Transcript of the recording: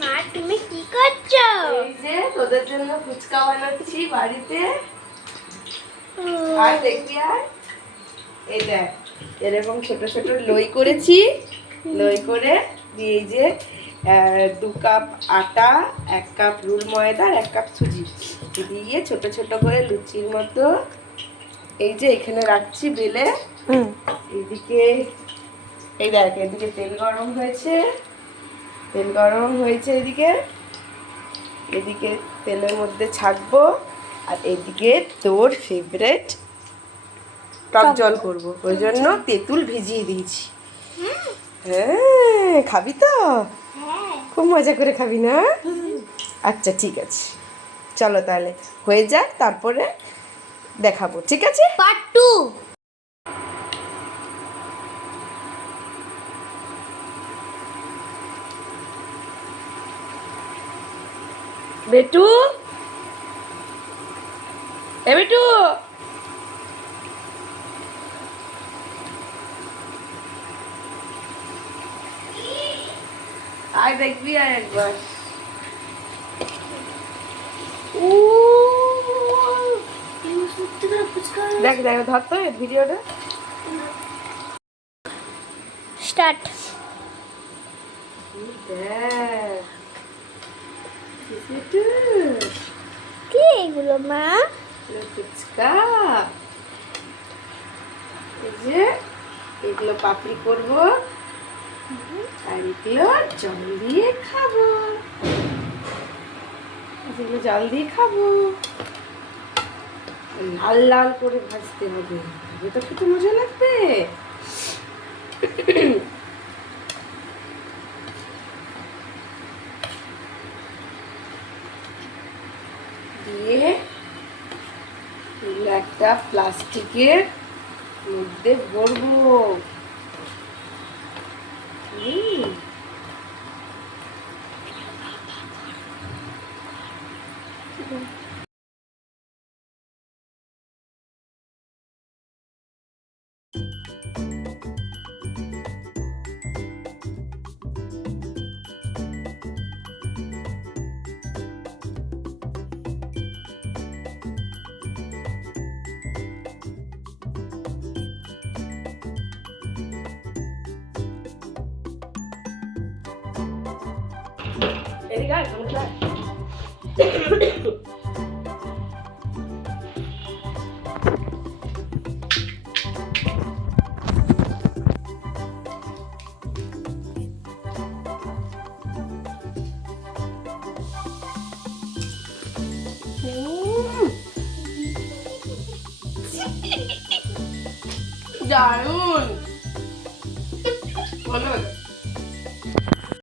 মা তুমি কি করছো? এই যে তোদের জন্য ফুচকা বানাচ্ছি বাড়িতে। আর দেখি আর এই দেখ এরকম ছোট ছোট লই করেছি। লই করে দিয়ে এই যে 2 কাপ আটা, 1 কাপ রুল ময়দা আর 1 কাপ সুজি দিয়ে ছোট ছোট করে লুচির মতো এই যে এখানে রাখছি বেলে। এদিকে এই দেখ এদিকে তেল গরম হয়েছে, এদিকে এদিকে তেলের মধ্যে ছাড়বো। আর এদিকে তোর ফেভারিট টক জল করবো, ওই জন্য তেঁতুল ভিজিয়ে দিয়েছি। হ্যাঁ খাবি তো? খুব মজা করে খাবি না? আচ্ছা ঠিক আছে, চলো তাহলে হয়ে যাক তারপরে দেখাবো, ঠিক আছে? পার্ট 2। বেটু, এ বেটু, আয় দেখবি আর একবার। দেখ দেখ ধর তো ভিডিওটা স্টার্ট। কি এগুলো মা? ফুচকা, এই যে এগুলো পাপড়ি করবো আর এগুলো জল দিয়ে খাবো। এগুলো জল দিয়ে খাবো, লাল লাল করে ভাজতে হবে, এটা খেতে মজা লাগবে। দিয়ে এগুলো একটা প্লাস্টিকের মধ্যে ভরবো। এদিকে আয়, সামনে আয়। দারুণ, ভালো